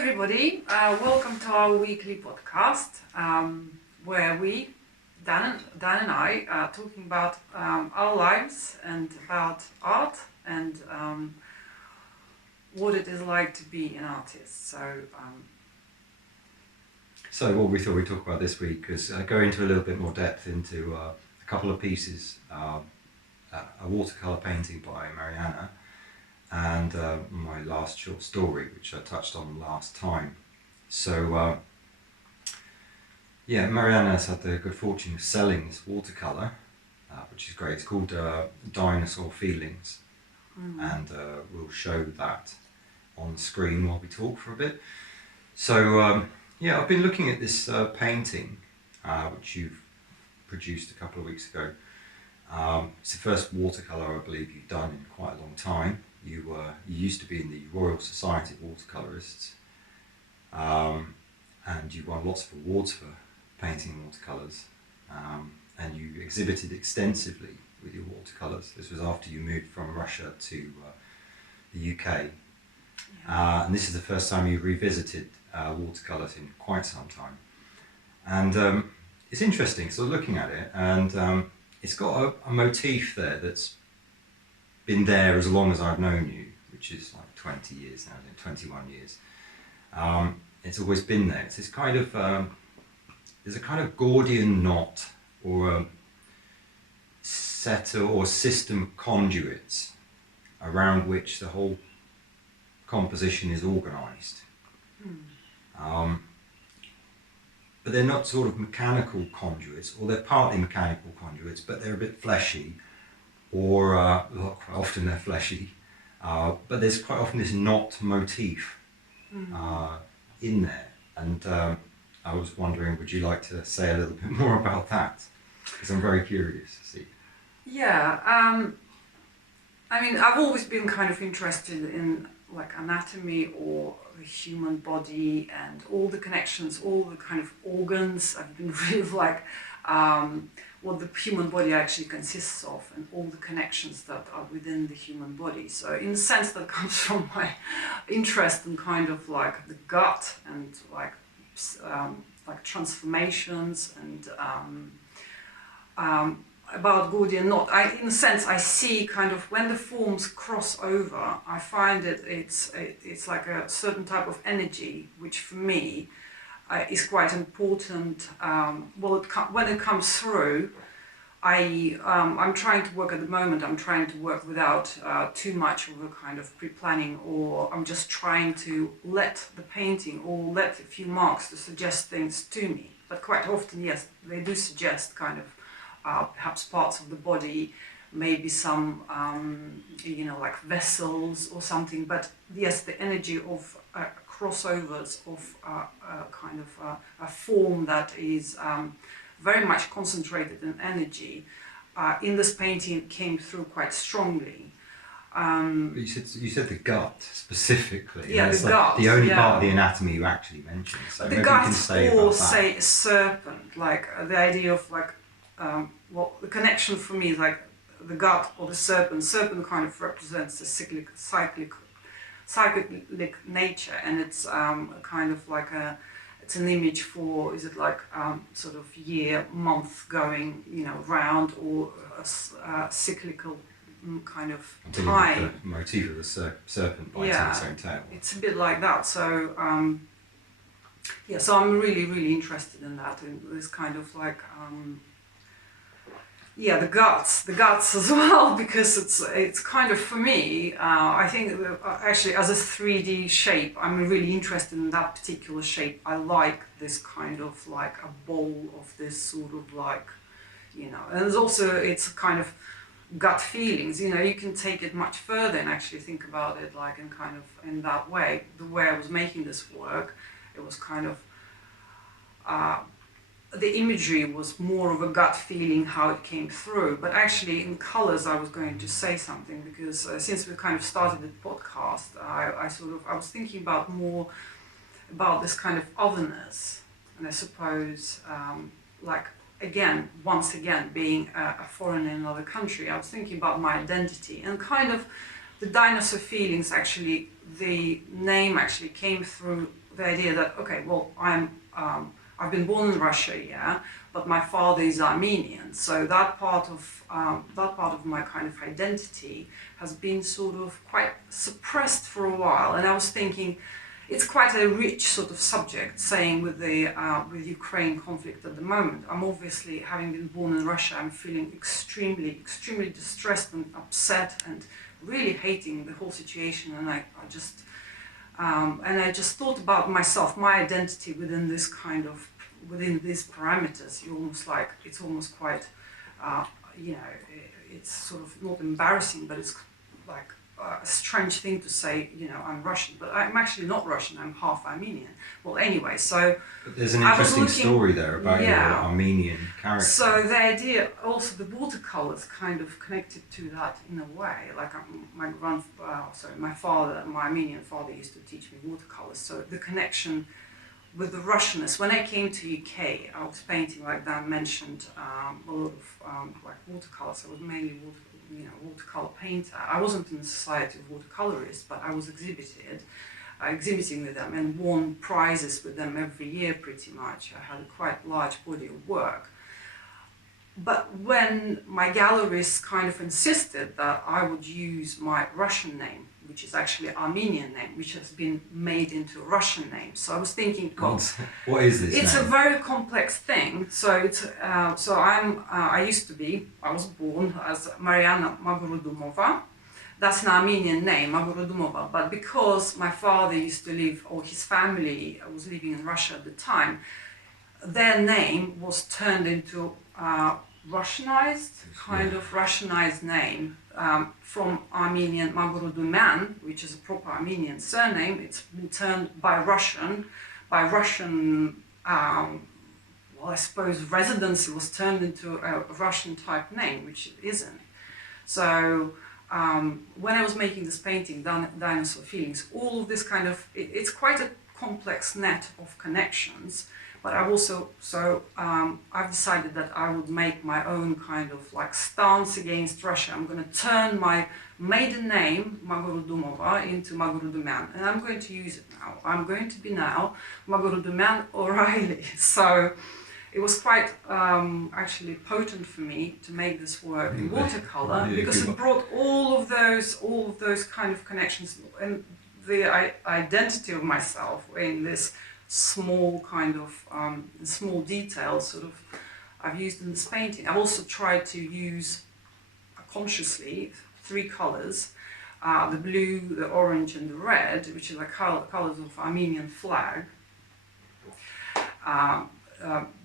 everybody, welcome to our weekly podcast where we, Dan and I, are talking about our lives and about art and what it is like to be an artist. So what we thought we'd talk about this week is go into a little bit more depth into a couple of pieces, a watercolour painting by Mariana and my last short story, which I touched on last time. So Mariana has had the good fortune of selling this watercolour, which is great. It's called Dinosaur Feelings, and we'll show that on the screen while we talk for a bit. So I've been looking at this painting, which you've produced a couple of weeks ago. It's the first watercolour I believe you've done in quite a long time. You used to be in the Royal Society of Watercolourists, and you won lots of awards for painting watercolours, and you exhibited extensively with your watercolours. This was after you moved from Russia to the UK, and this is the first time you revisited watercolours in quite some time. And it's interesting, so looking at it, and it's got a motif there that's been there as long as I've known you, which is like 20 years now, 21 years. It's always been there. It's this kind of, there's a kind of Gordian knot or a set or system of conduits around which the whole composition is organised. But they're not sort of mechanical conduits, or they're partly mechanical conduits, but they're a bit fleshy, or quite often they're fleshy, but there's quite often this knot motif in there. And I was wondering, would you like to say a little bit more about that? Because I'm very curious to see. Yeah, I mean, I've always been kind of interested in like anatomy or the human body and all the connections, all the kind of organs. I've been really like what the human body actually consists of and all the connections that are within the human body. So in a sense that comes from my interest in kind of like the gut and like transformations and about Gordian knot. In a sense, I see kind of when the forms cross over, I find it's like a certain type of energy, which for me is quite important. When it comes through, I'm trying to work at the moment. I'm trying to work without too much of a kind of pre-planning, or I'm just trying to let the painting or let a few marks to suggest things to me. But quite often, yes, they do suggest kind of perhaps parts of the body, maybe some, like vessels or something. But yes, the energy of crossovers of kind of a form that is very much concentrated in energy in this painting came through quite strongly. You said the gut specifically. Yeah, the gut. The only part of the anatomy you actually mentioned. So the maybe gut, you can say or about that. say a serpent, like the idea of like, the connection for me is like the gut or the serpent. Serpent kind of represents the cyclic nature, and it's kind of like it's an image for, is it like sort of year, month going, round, or a cyclical kind of time. The motif of the serpent biting its own tail. It's a bit like that. So so I'm really, really interested in that, in this kind of like the guts as well, because it's kind of, for me, I think actually as a 3D shape, I'm really interested in that particular shape. I like this kind of like a bowl of this sort of like, and there's also, it's kind of gut feelings, you can take it much further and actually think about it like in kind of in that way. The way I was making this work, it was kind of, the imagery was more of a gut feeling how it came through, but actually in colors I was going to say something, because since we kind of started the podcast, I was thinking more about this kind of otherness, and I suppose once again being a foreigner in another country, I was thinking about my identity and kind of the Dinosaur Feelings. Actually, the name actually came through the idea that, okay, well, I've been born in Russia, yeah, but my father is Armenian, so that part of my kind of identity has been sort of quite suppressed for a while. And I was thinking, it's quite a rich sort of subject, saying with the with Ukraine conflict at the moment. I'm obviously, having been born in Russia, I'm feeling extremely distressed and upset and really hating the whole situation. And I just thought about myself, my identity within this kind of, within these parameters. It's almost quite, you know, it's sort of not embarrassing, but it's like a strange thing to say, you know, I'm Russian, but I'm actually not Russian, I'm half Armenian. Well, anyway, so... But there's an interesting story there about your Armenian character. So the idea, also the watercolors kind of connected to that in a way. Like my father, my Armenian father used to teach me watercolors, so the connection with the Russianness. When I came to UK, I was painting, like Dan mentioned, a lot of like watercolors. I was mainly watercolor painter. I wasn't in the Society of Watercolorists, but I was exhibiting with them and won prizes with them every year pretty much. I had a quite large body of work. But when my galleries kind of insisted that I would use my Russian name, which is actually Armenian name, which has been made into a Russian name. So I was thinking, God, what is this? It's name? a very complex thing. So it's I was born as Mariana Magurudumova. That's an Armenian name, Magurudumova. But because my father used to live, or his family was living in Russia at the time, their name was turned into Russianized name. From Armenian Maguruduman, which is a proper Armenian surname. It's been turned by Russian, I suppose residency was turned into a Russian type name, which it isn't. So when I was making this painting, Dinosaur Feelings, all of this kind of, it's quite a complex net of connections. But I've also, I've decided that I would make my own kind of like stance against Russia. I'm going to turn my maiden name, Magurudumova, into Maguruduman, and I'm going to use it now. I'm going to be now Maguruduman O'Reilly. So it was quite actually potent for me to make this work in watercolor, because it brought all of those kind of connections and the identity of myself in this small kind of small details sort of I've used in this painting. I've also tried to use consciously 3 colors, the blue, the orange and the red, which are the colors of Armenian flag,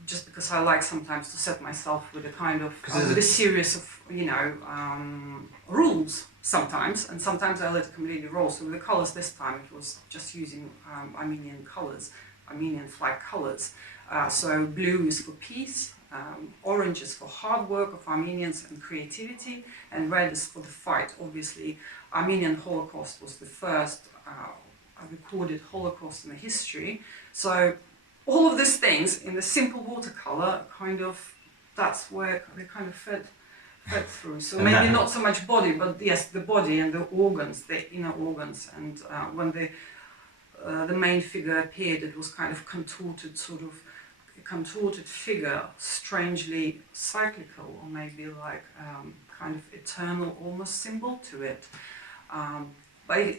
just because I like sometimes to set myself with a kind of with a series of rules sometimes, and sometimes I let it completely roll. So with the colors this time it was just using Armenian colors, Armenian flag colors. So blue is for peace, orange is for hard work of Armenians and creativity, and red is for the fight. Obviously, Armenian Holocaust was the first recorded Holocaust in the history. So all of these things in the simple watercolor, kind of, that's where they kind of fed through. So maybe not so much body, but yes, the body and the organs, the inner organs. And when the main figure appeared, it was kind of contorted, sort of a contorted figure, strangely cyclical, or maybe like kind of eternal almost symbol to it. But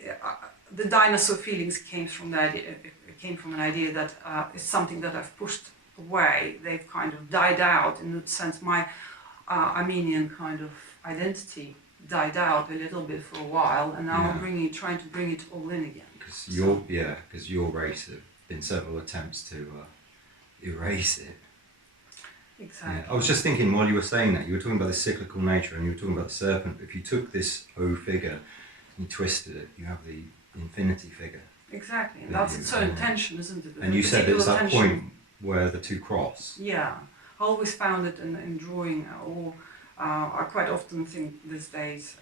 the Dinosaur Feelings came from the idea. It came from an idea that it's something that I've pushed away. They've kind of died out in the sense my Armenian kind of identity died out a little bit for a while, and now I'm trying to bring it all in again. Because your race have been several attempts to erase it. Exactly. Yeah. I was just thinking while you were saying that, you were talking about the cyclical nature and you were talking about the serpent. If you took this O figure and you twisted it, you have the infinity figure. Exactly, and that's its own tension, isn't it? And you said it's that point where the two cross. Yeah, I always found it in drawing, or I quite often think these days,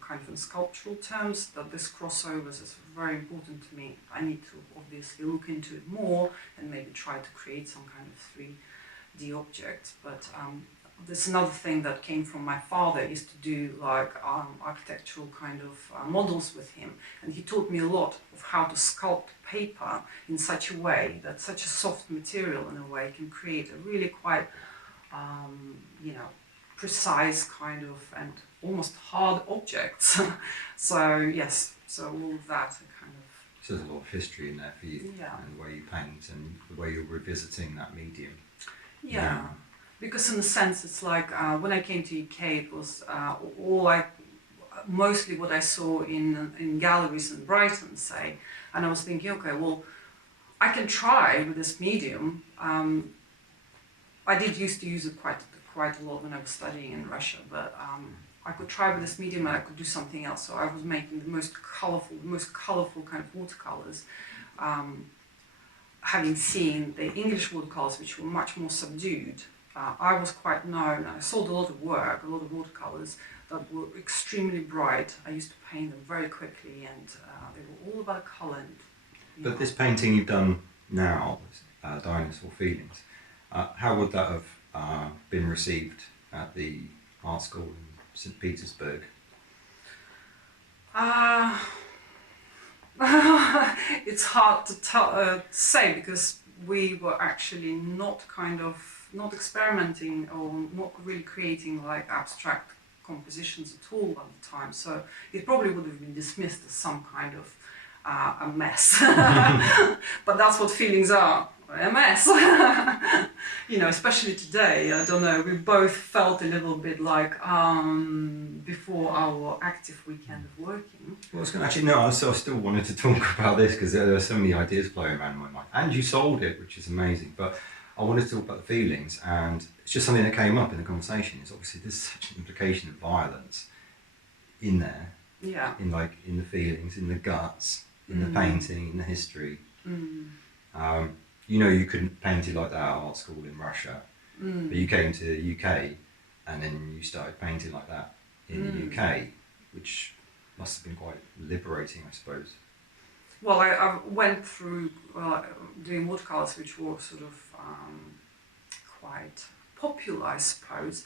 kind of in sculptural terms, that this crossovers is very important to me. I need to obviously look into it more and maybe try to create some kind of 3D object. But There's another thing that came from my father. I used to do like architectural kind of models with him, and he taught me a lot of how to sculpt paper in such a way that such a soft material in a way can create a really quite you know, precise kind of and almost hard objects. So yes, so all of that are kind of, So there's a lot of history in there for you, yeah. and the way you paint and the way you're revisiting that medium. Yeah, because in a sense it's like when I came to UK, it was mostly what I saw in galleries in Brighton, say, and I was thinking, okay, well, I can try with this medium. I did used to use it quite a lot when I was studying in Russia, but I could try with this medium and I could do something else. So I was making the most colorful kind of watercolors. Having seen the English watercolors, which were much more subdued, I was quite known. I sold a lot of work, a lot of watercolors that were extremely bright. I used to paint them very quickly, and they were all about color. And, But this painting you've done now, Dinosaur Feelings, how would that have been received at the art school in St. Petersburg? It's hard to say because we were actually not experimenting or not really creating like abstract compositions at all at the time. So it probably would have been dismissed as some kind of a mess. But that's what feelings are. A mess. You know, especially today, I don't know, we both felt a little bit like before our active weekend of working. Well, I was going to actually, no, I still wanted to talk about this because there are so many ideas flowing around my mind. And you sold it, which is amazing. But I wanted to talk about the feelings, and it's just something that came up in the conversation. Is obviously there's such an implication of violence in there. Yeah. In the feelings, in the guts, in the painting, in the history. You know, you couldn't paint it like that at art school in Russia, but you came to the UK and then you started painting like that in the UK, which must have been quite liberating, I suppose. Well, I went through doing watercolors, which were sort of quite popular, I suppose.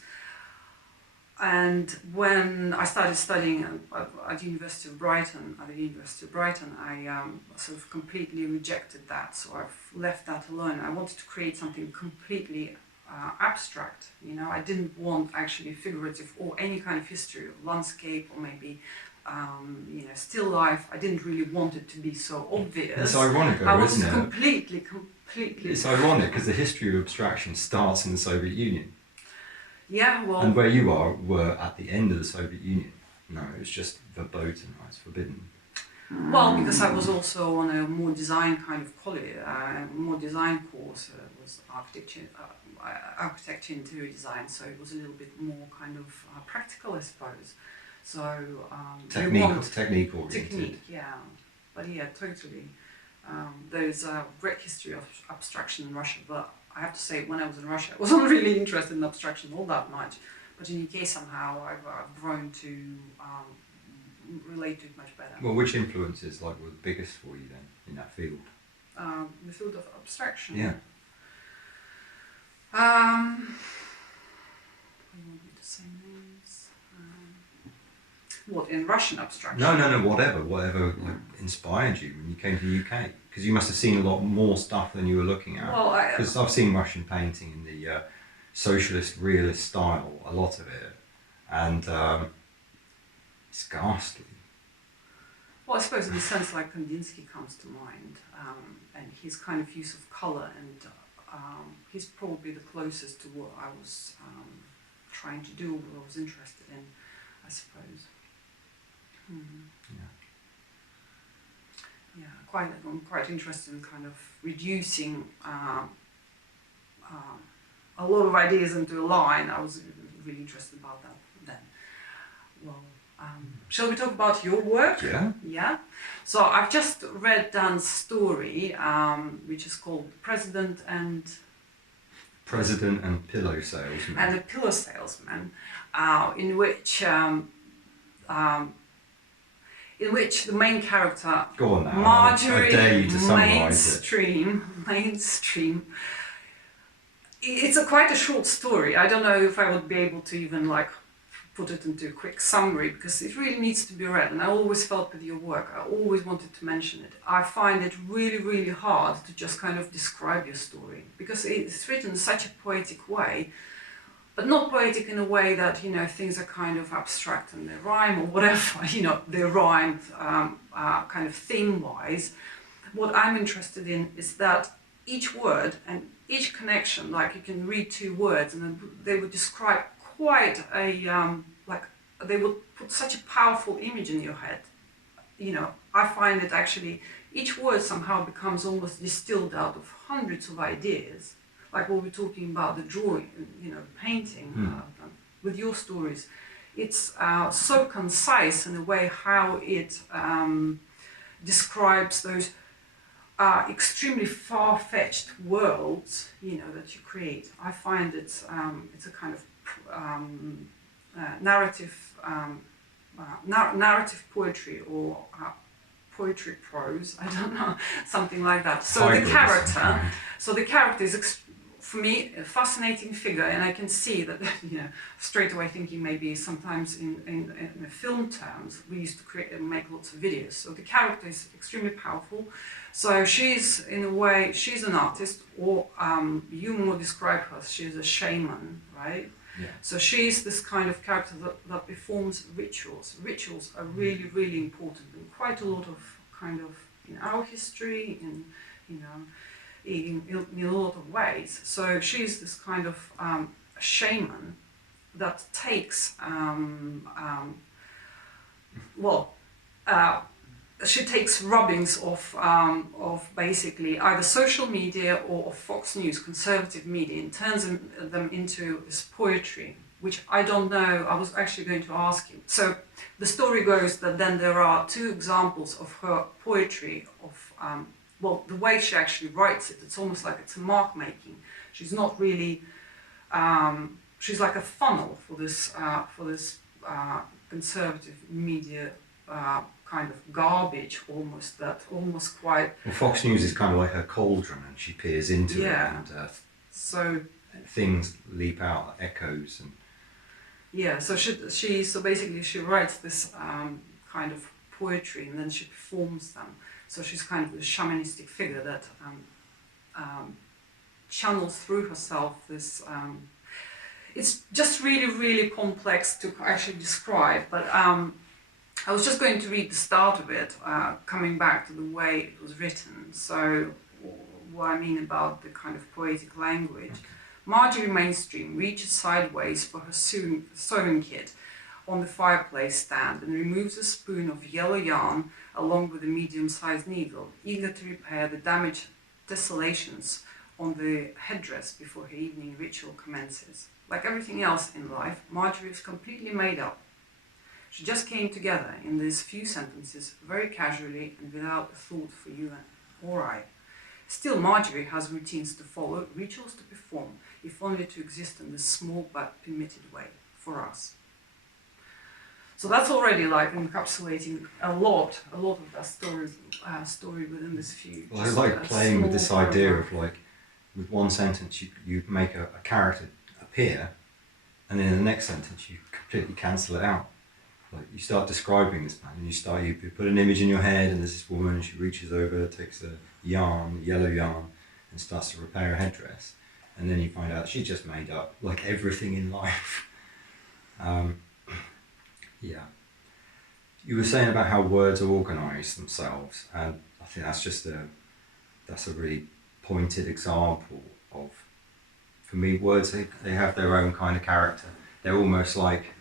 And when I started studying at the University of Brighton, I sort of completely rejected that. So I've left that alone. I wanted to create something completely abstract. You know, I didn't want actually figurative or any kind of history of landscape or maybe you know, still life. I didn't really want it to be so obvious. It's ironic, though, I was isn't it? completely. It's ironic because the history of abstraction starts in the Soviet Union. Yeah, well. And where you were at the end of the Soviet Union. No, it was just verboten, it's forbidden. Well, because I was also on a more design kind of college, more design course. It was architecture, interior design, so it was a little bit more kind of practical, I suppose. So technique oriented. Technique, yeah. But yeah, totally. There's a great history of abstraction in Russia, but I have to say, when I was in Russia, I wasn't really interested in abstraction all that much. But in the UK, somehow, I've grown to relate to it much better. Well, which influences were the biggest for you then in that field? The field of abstraction. Yeah. I want me to say names. What, in Russian abstraction? No, whatever inspired you when you came to the UK. Because you must have seen a lot more stuff than you were looking at. Well, because I've seen Russian painting in the socialist, realist style, a lot of it, and it's ghastly. Well, I suppose in a sense, like Kandinsky comes to mind, and his kind of use of colour, and he's probably the closest to what I was trying to do, what I was interested in, I suppose. Yeah, I'm quite interested in kind of reducing a lot of ideas into a line. I was really interested about that then. Well, shall we talk about your work? Yeah. Yeah. So I've just read Dan's story, which is called President and Pillow Salesman. And a Pillow Salesman, in which the main character, Go on now, Marjorie, I dare you to summarise mainstream, it's a quite a short story. I don't know if I would be able to even like put it into a quick summary because it really needs to be read. And I always felt with your work, I always wanted to mention it. I find it really, really hard to just kind of describe your story because it's written in such a poetic way, but not poetic in a way that, you know, things are kind of abstract and they rhyme or whatever, you know, they rhyme kind of theme-wise. What I'm interested in is that each word and each connection, like you can read two words and then they would describe quite a, like they would put such a powerful image in your head. You know, I find that actually each word somehow becomes almost distilled out of hundreds of ideas. Like what we're talking about, the drawing, you know, painting, with your stories. It's so concise in a way how it describes those extremely far-fetched worlds, you know, that you create. I find it's a kind of narrative poetry or poetry prose. I don't know, something like that. So the character is for me a fascinating figure, and I can see that, you know, straight away thinking maybe sometimes in the film terms we used to create and make lots of videos. So the character is extremely powerful. So she's in a way she's an artist, or you more describe her. She's a shaman, right? Yeah. So she's this kind of character that performs rituals. Rituals are really, really important in quite a lot of kind of in our history, in, you know, in a lot of ways. So she's this kind of shaman that takes, she takes rubbings of basically either social media or of Fox News, conservative media, and turns them into this poetry, which I don't know, I was actually going to ask you. So the story goes that then there are two examples of her poetry of, the way she actually writes it, it's almost like it's a mark making. She's not really, she's like a funnel for this conservative media kind of garbage, almost quite. Well, Fox News is kind of like her cauldron, and she peers into it, and so things leap out, echoes, and so so basically she writes this kind of poetry, and then she performs them. So she's kind of a shamanistic figure that channels through herself this. It's just really, really complex to actually describe, but I was just going to read the start of it, coming back to the way it was written. So what I mean about the kind of poetic language. Okay. Marjorie Mainstream reaches sideways for her sewing kit on the fireplace stand and removes a spoon of yellow yarn along with a medium-sized needle, eager to repair the damaged tessellations on the headdress before her evening ritual commences. Like everything else in life, Marjorie is completely made up. She just came together in these few sentences, very casually and without a thought for you or I. Still, Marjorie has routines to follow, rituals to perform, if only to exist in this small but permitted way for us. So that's already like encapsulating a lot of that story within this few. Well, I like playing with this idea of like, with one sentence you make a character appear, and then in the next sentence you completely cancel it out. Like you start describing this man, and you put an image in your head, and there's this woman, and she reaches over, takes a yellow yarn, and starts to repair a headdress, and then you find out she's just made up, like everything in life. Yeah. You were saying about how words organise themselves, and I think that's a really pointed example of, for me, words, they have their own kind of character. They're almost like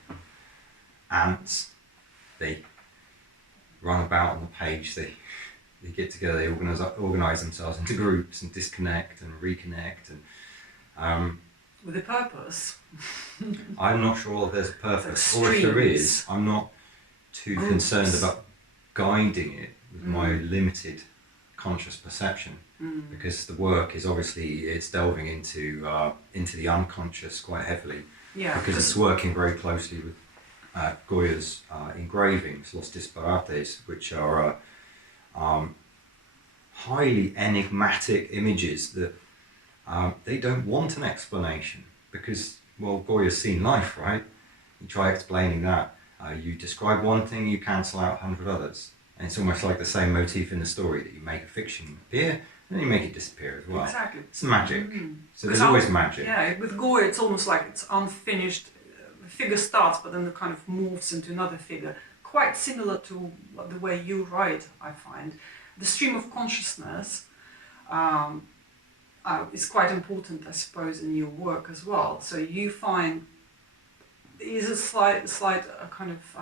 ants. They run about on the page, they get together, they organise themselves into groups and disconnect and reconnect, and with a purpose. I'm not sure if there's a purpose, or if there is, I'm not too concerned about guiding it with my limited conscious perception, because the work is obviously, it's delving into the unconscious quite heavily, because it's working very closely with Goya's engravings, Los Disparates, which are highly enigmatic images that they don't want an explanation because, well, Goya's seen life, right? You try explaining that. You describe one thing, you cancel out 100 others. And it's almost like the same motif in the story that you make a fiction appear and then you make it disappear as well. Exactly. It's magic. Mm. So there's always magic. Yeah, with Goya it's almost like it's unfinished. The figure starts, but then it kind of morphs into another figure. Quite similar to the way you write, I find. The stream of consciousness is quite important, I suppose, in your work as well. So you find is a slight kind of.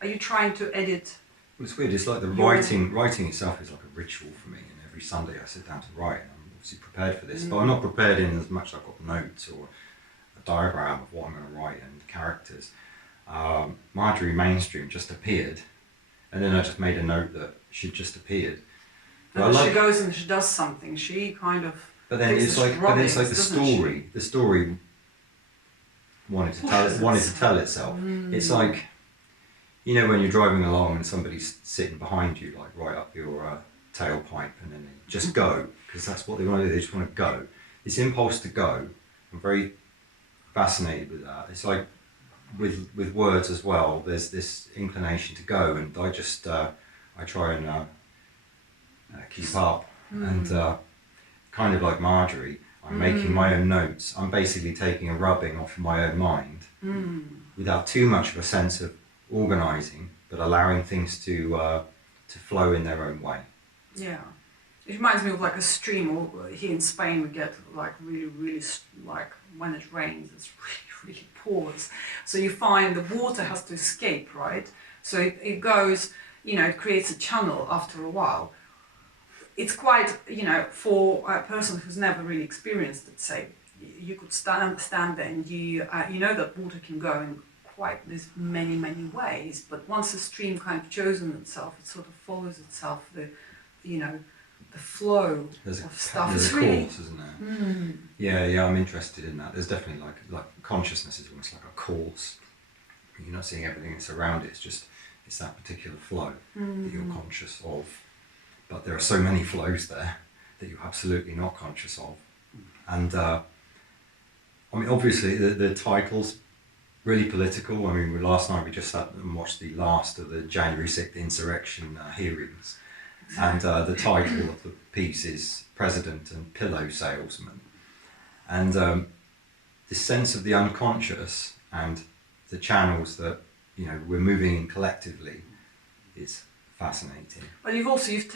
Are you trying to edit? Well, it's weird. It's like the writing itself is like a ritual for me. And every Sunday I sit down to write. And I'm obviously prepared for this, but I'm not prepared in as much as I've got notes or a diagram of what I'm going to write and characters. Marjorie Mainstream just appeared, and then I just made a note that she'd just appeared. And she goes and she does something. She kind of. But then it's like the story. The story wanted to tell itself. It's like, you know, when you're driving along and somebody's sitting behind you, like right up your tailpipe, and then they just go because that's what they want to do. They just want to go. This impulse to go. I'm very fascinated with that. It's like with words as well. There's this inclination to go, and I just I try and keep up, and kind of like Marjorie, I'm making my own notes. I'm basically taking a rubbing off my own mind without too much of a sense of organising, but allowing things to flow in their own way. Yeah, it reminds me of like a stream. Or here in Spain, we get like really like when it rains, it's really pours. So you find the water has to escape, right? So it goes, you know, it creates a channel after a while. It's quite, you know, for a person who's never really experienced it, say, you could stand there and you know that water can go in quite there's many ways, but once a stream kind of chosen itself, it sort of follows itself, the flow of stuff. There's a really course, isn't there? Yeah, I'm interested in that. There's definitely like consciousness is almost like a course. You're not seeing everything that's around it, it's that particular flow that you're conscious of. But there are so many flows there that you're absolutely not conscious of. And I mean, obviously the title's really political. I mean, last night we just sat and watched the last of the January 6th insurrection hearings. Exactly. And the title of the piece is President and Pillow Salesman. And this sense of the unconscious and the channels that, you know, we're moving in collectively is fascinating. But you've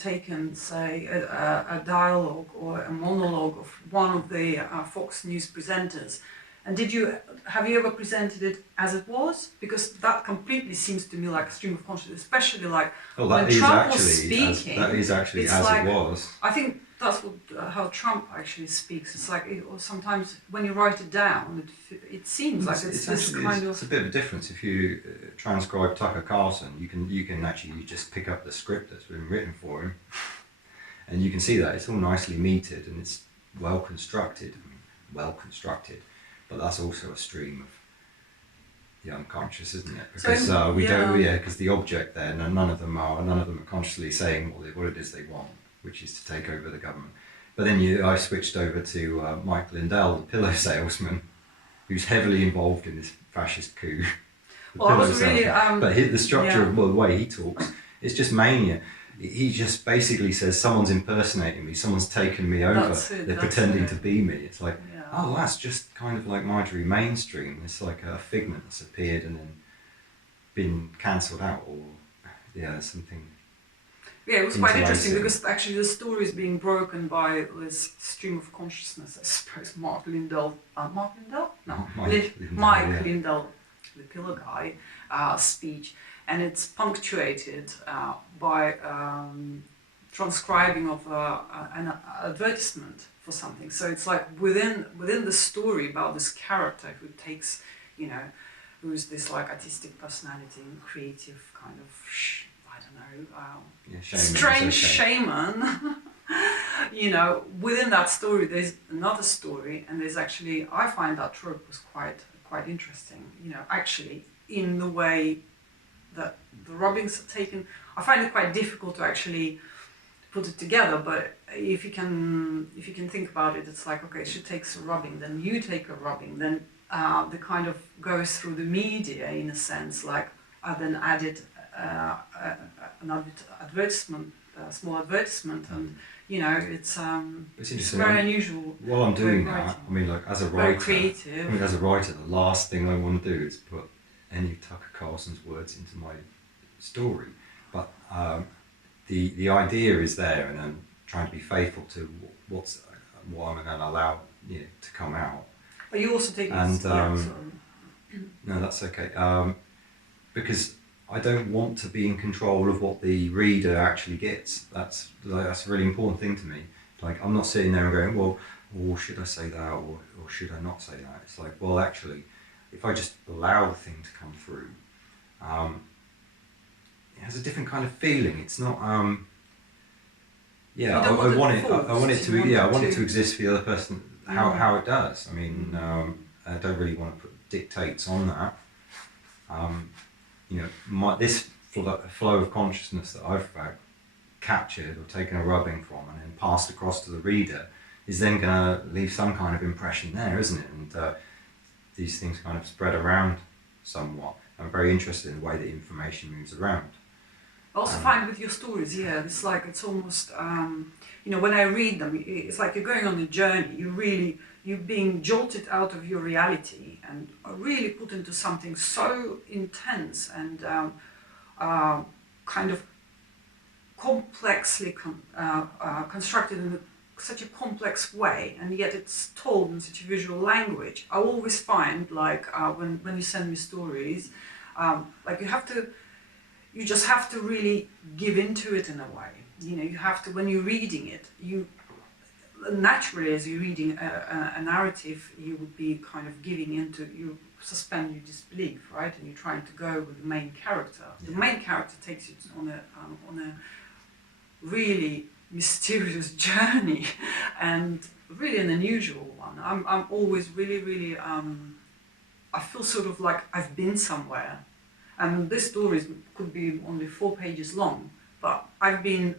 taken, say, a dialogue or a monologue of one of the Fox News presenters, and have you ever presented it as it was? Because that completely seems to me like a stream of consciousness, especially like when Trump was speaking. That is actually as like, it was. I think that's how Trump actually speaks. It's like, or sometimes when you write it down, it seems like it's this kind of. It's a bit of a difference. If you transcribe Tucker Carlson, you can actually just pick up the script that's been written for him, and you can see that it's all nicely metered and it's well constructed. But that's also a stream of the unconscious, isn't it? Because because the object there, none of them are consciously saying what it is they want, which is to take over the government. But then I switched over to Mike Lindell, the pillow salesman, who's heavily involved in this fascist coup. Well, I was really, but the structure of the way he talks, it's just mania. He just basically says, someone's impersonating me, someone's taken me over, they're pretending to be me. It's like, oh, that's just kind of like Marjorie Mainstream. It's like a figment that's appeared and then been cancelled out, or something. Yeah, it was quite interesting because actually the story is being broken by this stream of consciousness. I suppose Mike Lindell, the pillar guy, speech, and it's punctuated by transcribing of an advertisement for something. So it's like within the story about this character who takes, you know, who's this like artistic personality and creative kind of, strange shaman. You know, within that story there's another story, and there's actually, I find that trope was quite interesting. You know, actually in the way that the rubbings are taken, I find it quite difficult to actually put it together. But if you can think about it, it's like, okay, she takes a rubbing, then you take a rubbing, then the kind of goes through the media in a sense. Like I then added an advertisement, a small advertisement, and you know, it's interesting. very unusual. While I'm doing that, writing. I mean, like as a Very writer, creative. I mean, as a writer, the last thing I want to do is put any of Tucker Carlson's words into my story. But the idea is there, and I'm trying to be faithful to what I'm going to allow to come out. But you also take And sorry. no, that's okay. Because I don't want to be in control of what the reader actually gets. That's a really important thing to me. Like I'm not sitting there and going, well, should I say that or should I not say that? It's like, well, actually, if I just allow the thing to come through, it has a different kind of feeling. It's not. I want it to exist for the other person. How it does. I mean, I don't really want to put dictates on that. This flow of consciousness that I've captured or taken a rubbing from and then passed across to the reader is then going to leave some kind of impression there, isn't it? And these things kind of spread around somewhat. I'm very interested in the way that information moves around. I also find with your stories, it's like it's almost, when I read them, it's like you're going on a journey. You're being jolted out of your reality and are really put into something so intense and kind of complexly constructed in such a complex way, and yet it's told in such a visual language. I always find, like when you send me stories, like you just have to really give into it in a way. You have to, when you're reading it, you naturally, as you're reading a narrative, you would be kind of giving into, you suspend your disbelief, right? And you're trying to go with the main character. Yeah. The main character takes you on a really mysterious journey, and really an unusual one. I'm always really I feel sort of like I've been somewhere, and this story could be only 4 pages long, but I've been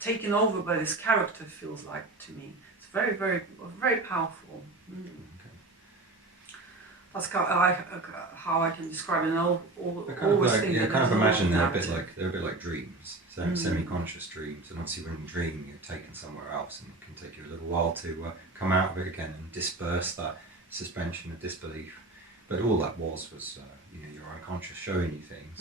taken over by this character. Feels like to me, it's very powerful. That's how I can describe it. And imagine they're a bit like dreams, semi-conscious dreams. And obviously, when you dream, you're taken somewhere else, and it can take you a little while to come out of it again and disperse that suspension of disbelief. But all that was your unconscious showing you things.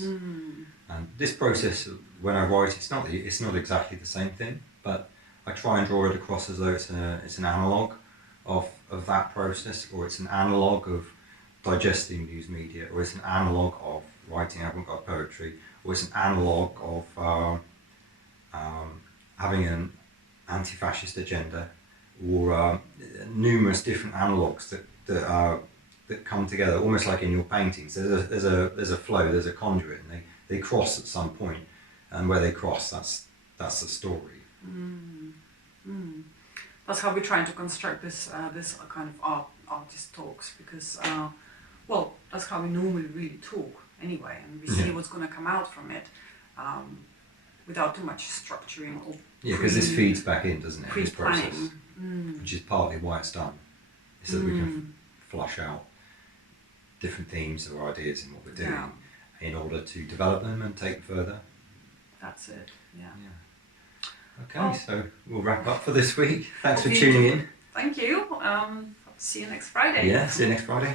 And this process, when I write, it's not exactly the same thing, but I try and draw it across as though it's an analogue of that process, or it's an analogue of digesting news media, or it's an analogue of writing avant-garde poetry, or it's an analogue of having an anti-fascist agenda, or numerous different analogues that come together, almost like in your paintings. There's a flow, there's a conduit, and they cross at some point, and where they cross, that's the story. That's how we're trying to construct this kind of artist talks, because that's how we normally really talk anyway, and we see what's going to come out from it without too much structuring or because this feeds back in, doesn't it, this process, which is partly why it's done, so that we can flush out different themes or ideas in what we're doing in order to develop them and take further. That's it. Okay, so we'll wrap up for this week. Thanks for tuning in. Thank you. See you next Friday. Yeah, see you next Friday.